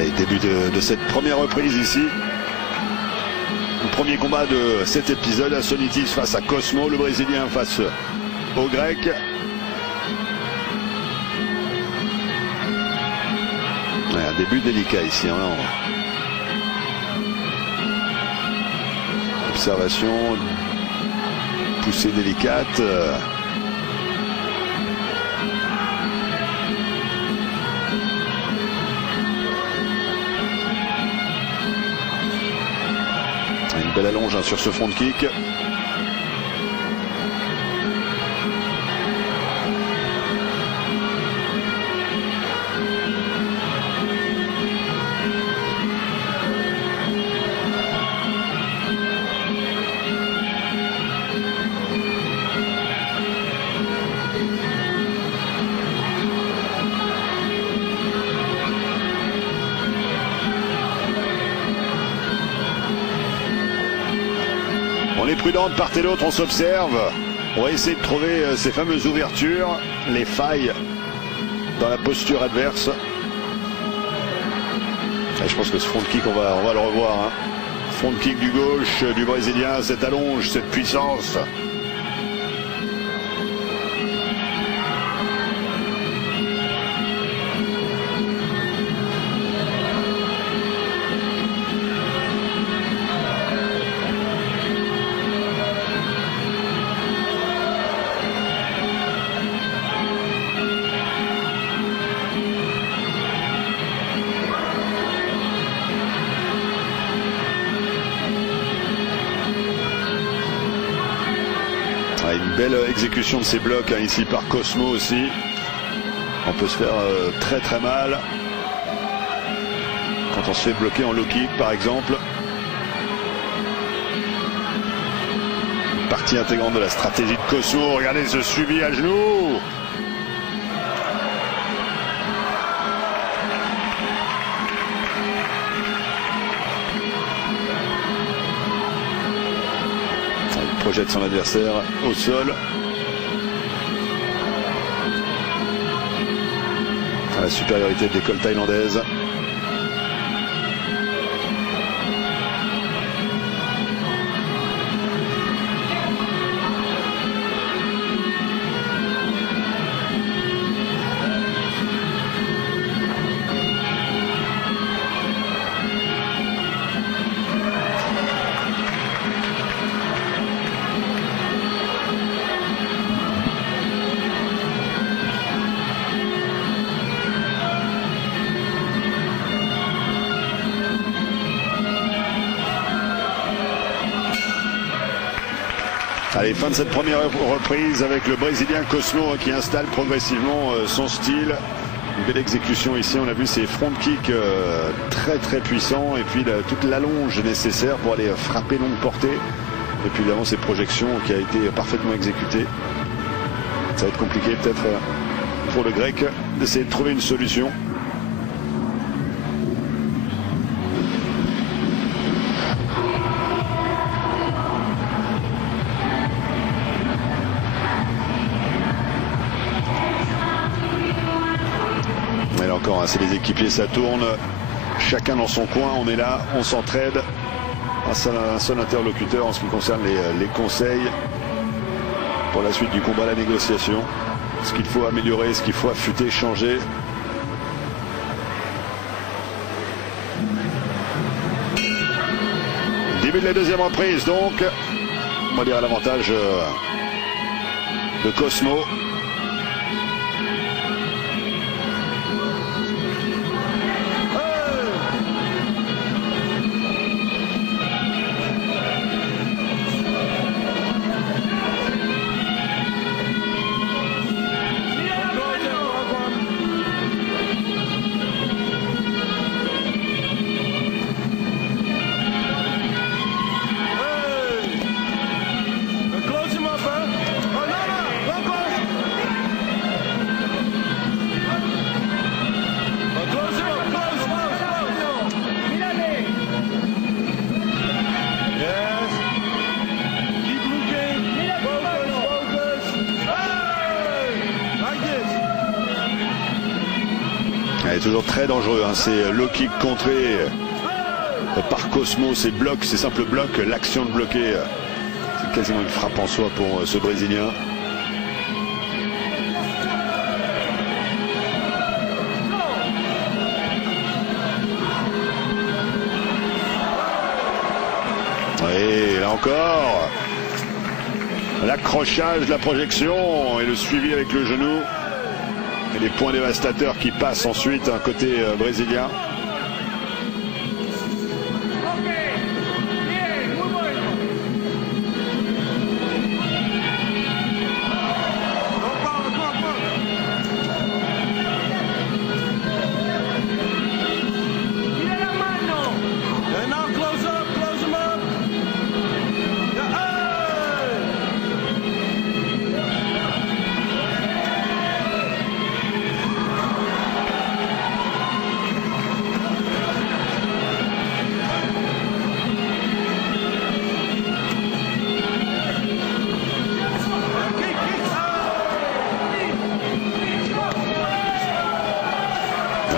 Allez, début de cette première reprise ici. Le premier combat de cet épisode, Assonitis face à Cosmo, le Brésilien face au Grec. Ouais, un début délicat ici. Hein. Observation, poussée délicate. Une belle allonge hein, sur ce front kick. On est prudent de part et d'autre, on s'observe. On va essayer de trouver ces fameuses ouvertures, les failles dans la posture adverse. Et je pense que ce front kick, on va le revoir. Hein. Front kick du gauche du Brésilien, cette allonge, cette puissance. Une belle exécution de ces blocs hein, ici par Cosmo aussi. On peut se faire très très mal quand on se fait bloquer en low kick par exemple. Une partie intégrante de la stratégie de Cosmo. Regardez ce suivi à genoux. Projette son adversaire au sol. La supériorité de l'école thaïlandaise. Allez, fin de cette première reprise avec le Brésilien Cosmo qui installe progressivement son style. Une belle exécution ici, on a vu ces front kicks très très puissants et puis toute l'allonge nécessaire pour aller frapper longue portée. Et puis évidemment ces projections qui a été parfaitement exécutées. Ça va être compliqué peut-être pour le Grec d'essayer de trouver une solution. Et là encore, hein, c'est les équipiers, ça tourne. Chacun dans son coin, on est là, on s'entraide. Un seul interlocuteur en ce qui concerne les conseils pour la suite du combat, la négociation. Ce qu'il faut améliorer, ce qu'il faut affûter, changer. Début de la deuxième reprise, donc. On va dire à l'avantage de Cosmo. est toujours très dangereux, hein. C'est low kick contré par Cosmo, c'est bloc, c'est simple bloc, l'action de bloquer, c'est quasiment une frappe en soi pour ce Brésilien. Et là encore, l'accrochage, la projection et le suivi avec le genou. Et les points dévastateurs qui passent ensuite un côté brésilien.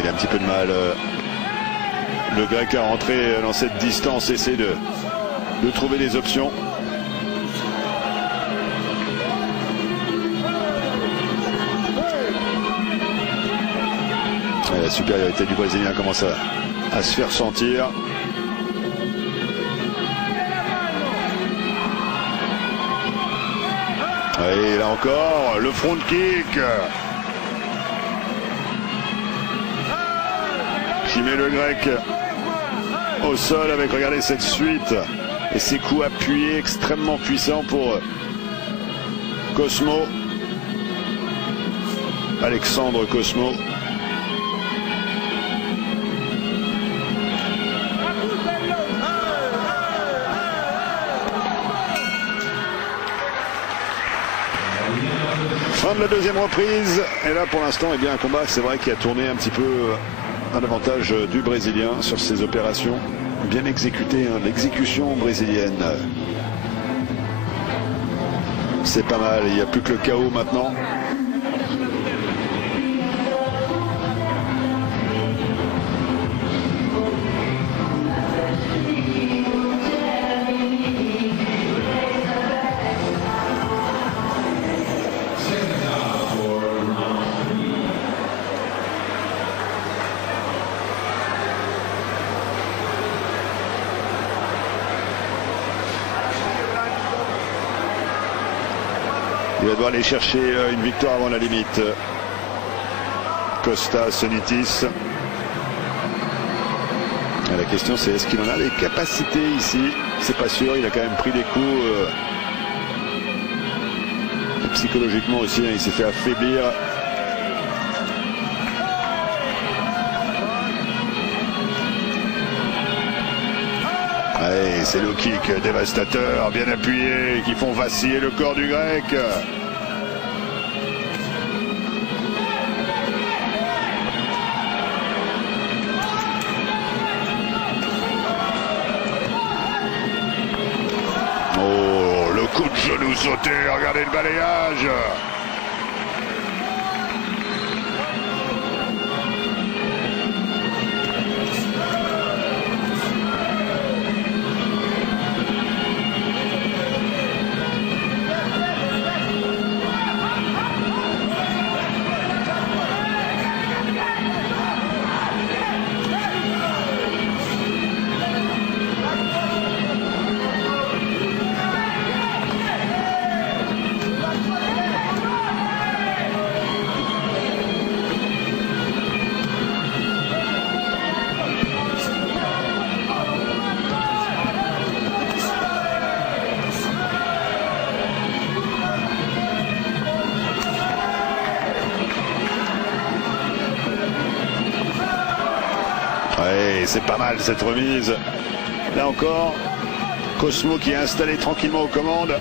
Il a un petit peu de mal, le Grec, à rentrer dans cette distance, essayer de trouver des options. Et la supériorité du Brésilien commence à se faire sentir. Et là encore, le front kick qui met le Grec au sol avec, regardez cette suite et ces coups appuyés extrêmement puissants pour Cosmo, Alexandre Cosmo. Fin de la deuxième reprise, et là pour l'instant, eh bien, un combat, c'est vrai, qui a tourné un petit peu à l'avantage du Brésilien sur ces opérations. Bien exécuté, hein, l'exécution brésilienne. C'est pas mal, il n'y a plus que le chaos maintenant. Il va devoir aller chercher une victoire avant la limite. Kostas Onitis. Et la question, c'est est-ce qu'il en a les capacités ici? C'est pas sûr, il a quand même pris des coups. Psychologiquement aussi, hein, il s'est fait affaiblir. Allez, c'est le kick dévastateur, bien appuyé, qui font vaciller le corps du Grec. Oh, le coup de genou sauté, regardez le balayage. Ouais, c'est pas mal cette remise. Là encore, Cosmo qui est installé tranquillement aux commandes.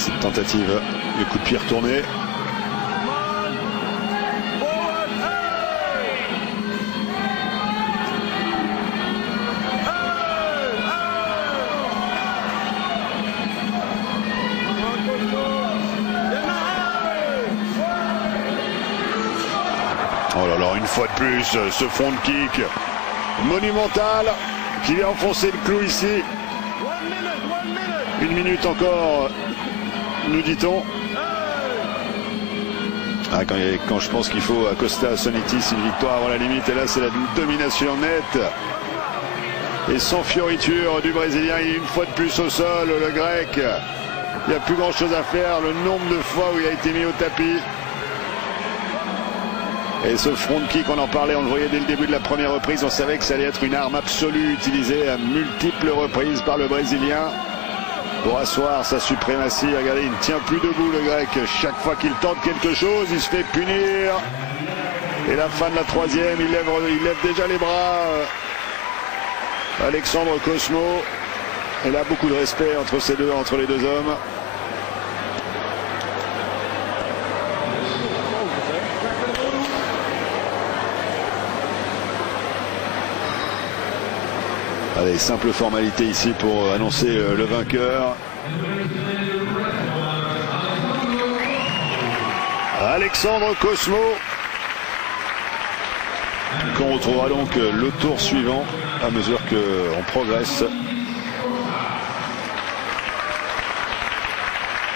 cette tentative de coup de pied retourné. Oh là là, une fois de plus, ce front kick monumental qui vient enfoncer le clou ici. 1 minute encore, nous dit-on. Ah, quand je pense qu'il faut à Costa Sonitis une victoire avant la limite, et là c'est la domination nette et sans fioriture du Brésilien. Il est une fois de plus au sol, le Grec. Il n'y a plus grand chose à faire, le nombre de fois où il a été mis au tapis. Et ce front kick, on en parlait, on le voyait dès le début de la première reprise. On savait que ça allait être une arme absolue utilisée à multiples reprises par le Brésilien pour asseoir sa suprématie. Regardez, il ne tient plus debout le Grec. Chaque fois qu'il tente quelque chose, il se fait punir. Et la fin de la troisième, il lève déjà les bras. Alexandre Cosmo. Et là, beaucoup de respect entre les deux hommes. Allez, simple formalité ici pour annoncer le vainqueur. Alexandre Cosmo. Qu'on retrouvera donc le tour suivant à mesure qu'on progresse